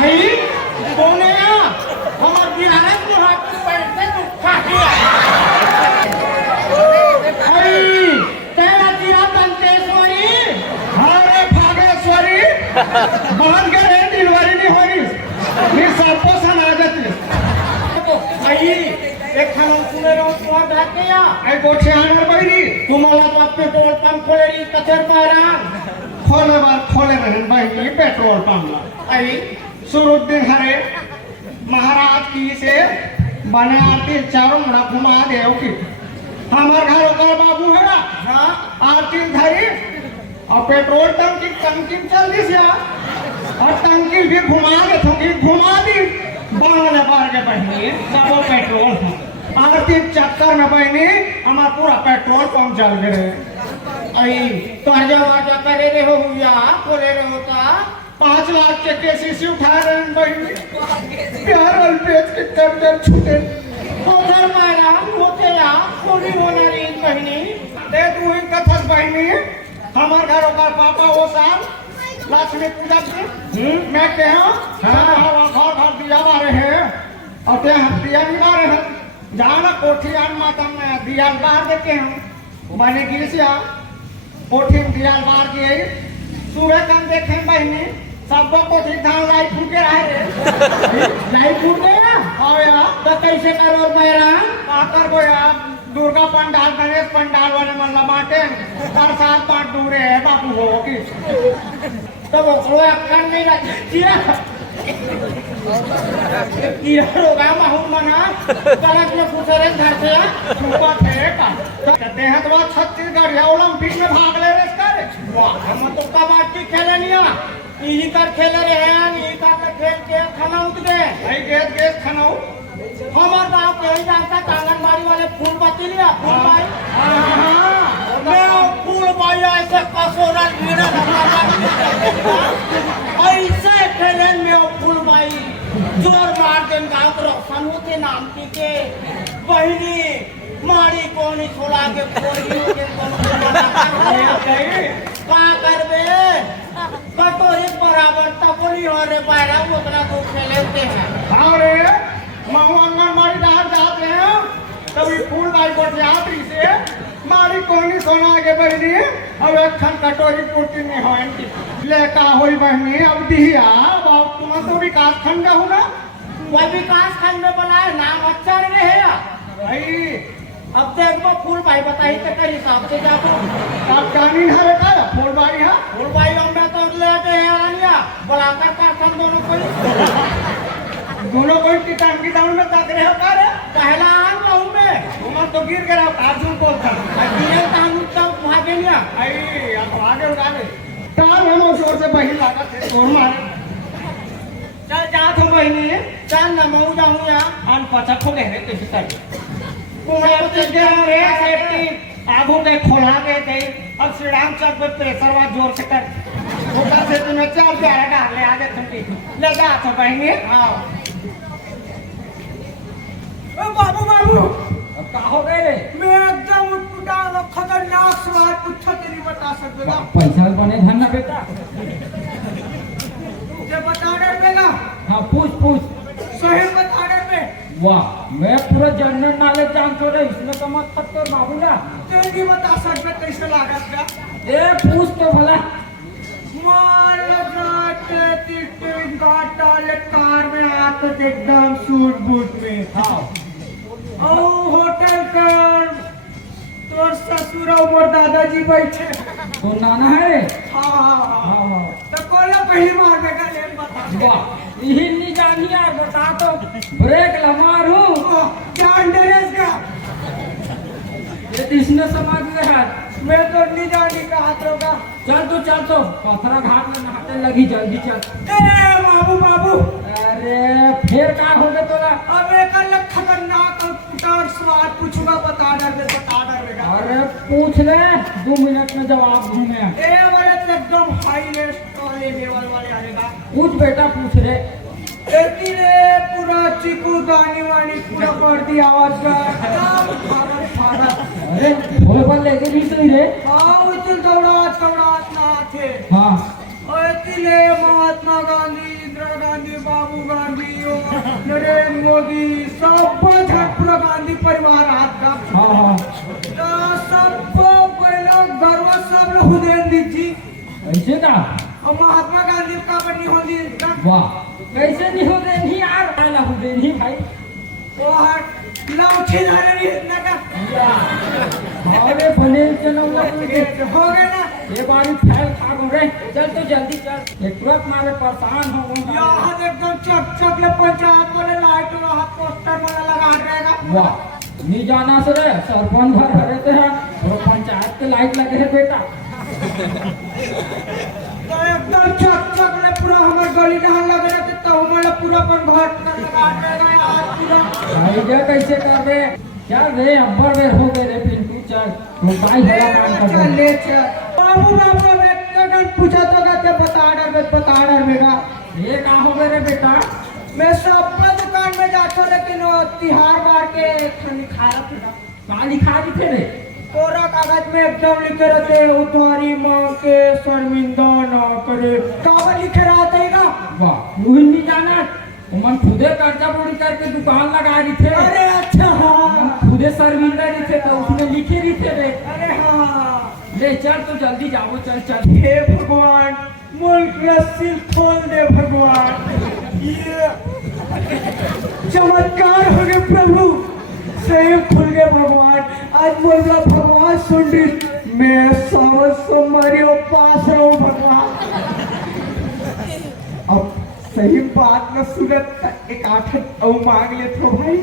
भाई कौन है हमारे बिहार में हाथ पैसे दुखा है भाई तेरा जीरा दंतेश्वरी अरे भागेश्वरी बाहर के रे डिलीवरी नहीं होनी मी सबको सना देती भाई एक खाना सुने रहो तुम्हार ढाके या आई गोठे आना बैरी तुम्हाला बाप पेट्रोल पंप खोलेरी कचर पारा खोले रहन भाई पेट्रोल पंप ला आई सुरुद्दीन हरे महाराज की से बने आरती चारों मुड़ा घुमा देव की हमार घर का बाबू है ना हाँ आरती धरी और पेट्रोल टंकी चल दी सिया और टंकी भी घुमा के थोड़ी घुमा दी बांगले बार के बहनी सब पेट्रोल था आरती चक्कर में बहनी हमारा पूरा पेट्रोल पंप चल गए आई तो आजा करे रे हो या बोले रे होता 5 लाख के केसीसी उठा रहे हैं बहनी प्यार वाल बेच के कर्ज छूटे उधर मायरा होते या थोड़ी होना रही बहनी दे तू इन कथक बहनी हमार घरों का पापा वो साल लक्ष्मी पूजा की मैं कहा घर दिया बारे हैं और ते हम दिया भी बारे हैं जाना कोठी आन माता में दिया बाहर देते हैं मैंने की सिया कोठी में दिया बाहर की सुबह कम देखे बहनी सबको कोठी धान लाई फूके रहे रे लाई फूके आवेला तो कैसे करो मेरा आकर को यार दुर्गा पंडाल गणेश पंडाल वाले मन लबाटे प्रसाद बांट दूरे है बापू हो की तो वो लोग अक्कड़ नहीं रखिया ये रोगा माहौल मना कलक में फुसरे घर से छुपा थे का कहते हैं तो छत्तीसगढ़ या ओलंपिक में भाग ले रहे करे वाह हम तो कबड्डी खेले नहीं यही कर खेले रहे हैं यही कर खेल के खाना उठ गए भाई गेस खाना हमार गांव के ही जानता आंगनबाड़ी वाले फूल बत्ती लिया फूल बाई मैं फूल बाई ऐसे कसोरा गिरा ऐसे खेले में फूल बाई जोर मार देन गांव को रोशन होते नाम के बहिनी मारी कोनी छोड़ा के कोई के का करबे कटोरी बराबर तकोली हो रे बायरा उतना तो खेलते हैं अरे माहू आंगनबाड़ी डाल जाते हैं तभी फूल बाई को यात्री से मारी कोनी सोना के बहनी अब एक कटोरी पूर्ति नहीं हो लेका होई बहनी अब दिया बाप तुम तो विकास खंड हो ना वह विकास खंड में बनाए नाम अच्छा नहीं है भाई अब देखो फूल भाई बताइए तो कर हिसाब से जाओ आप जानी है का फूल भाई हमने तो लेके हैं आनिया बुलाकर कारखान दोनों कोई किताब में ताक रहे हो का रे पहला आन रहूं मैं उमर तो गिर गया अर्जुन को था गिरे तो हम सब भागे लिया आई अब आगे उड़ा दे ताल हम जोर से बही लगा थे जोर मारे चल जा तुम बहिनी चल न मऊ जाऊं या अन पछक हो गए थे भीतर कोड़ा से रे सेफ्टी आगू के खोला गए थे अब श्री राम चौक पे प्रेशर वा जोर से कर छोटा से तुम्हें चार प्यारा डाल ले आगे तुम ले जा तो बहिनी आओ बाबू का हो गए रे मैं एकदम उठपुटा खतरनाक सवाल पूछा तेरी बता सकता पैसा बने धन ना बेटा मुझे बता रहे ना हाँ पूछ सही बता रहे वाह मैं पूरा जनरल नॉलेज जानता रहे इसमें तो मत खत्तर बाबू ना तेरी बता सकते कैसे लागत का ए पूछ तो भला मार जाते तिटे गाटा ले कार में आते एकदम सूट बूट में हाँ ओ होटल कर तोर ससुर और दादाजी बैठे तो नाना है हाँ तो कोला पहली मार देगा ले बता वाह यही नहीं जानी यार बता तो ब्रेक लमार हूँ क्या ड्रेस का ये कृष्ण समाज में है मैं तो नहीं जानी का हाथ रोगा चल तो पथरा घाट में नहाते लगी जल्दी चल ए बाबू अरे फिर क्या हो गया तोला अब एक अलग खतरनाक पुटार सवाल पूछूंगा बता डर अरे पूछ ले 2 मिनट में जवाब दूंगा ए वाले तो एकदम हाई लेवल वाले आएगा पूछ बेटा पूछ रे एकीने पूरा चिकू दानी वाली पूरा कर दिया आवाज का अरे भोले पर लेके भी सही रे हाँ उचल दौड़ात ना थे हाँ एकीने महात्मा गांधी इंदिरा गांधी कैसे का और महात्मा गांधी का बनी होती वाह कैसे नहीं हो गए नहीं यार आला हो गए नहीं भाई वो हट लाठी धारे नहीं इतना का अरे भले चलो हो गए ना ये बारी फैल खा गो रे चल तो जल्दी चल एक तुरंत मारे परेशान हो गए यहाँ एकदम चक चक ले पंचायत वाले लाइट और हाथ पोस्टर वाला लगा रहेगा वाह नहीं जाना से रे सरपंच घर रहते हैं और पंचायत के लाइट लगे है बेटा तो एकदम चक चक ले पूरा हमारे गली नहा लगे रहते तो हमारा पूरा अपन घर कर लगा रहेगा आज पूरा भाई ये कैसे कर रहे चल रे अब्बर बेर हो गए रे पिंटू चल तू भाई बड़ा काम कर चल ले चल बाबू बाबू मैं पूछा तो कहते बता डर मेरा ये कहाँ हो गए रे बेटा मैं सब दुकान में जाता लेकिन वो तिहार बार के खाली खाया पीटा कहाँ लिखा लिखे रे कोरा कागज में एकदम लिखे रहते उधारी मांग के शर्मिंदा ना करे कागज लिखे रहते का वाह तू ही नहीं जाना मन खुदे कर्जा पूरी करके दुकान लगा रही थे अरे अच्छा हाँ खुदे शर्मिंदा रही थे तो उसमें लिखे रही थे रे अरे हाँ ले चल तो जल्दी जाओ चल चल हे भगवान मुल्क रस्सी खोल दे भगवान ये चमत्कार हो गए प्रभु सही खुल गए भगवान आज बोल रहा भगवान सुन रही मैं सावन सोमवारी उपास रहूं भगवान अब सही बात न सुनत एक आठ मांग ले तो भाई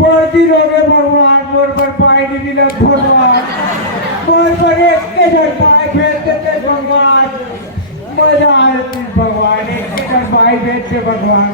बड़ी रोगे भगवान मोर पर पाई नहीं मिला भगवान मोर पर एक के जन पाई भेज देते भगवान मजा आती भगवान एक के जन पाई भेज दे भगवान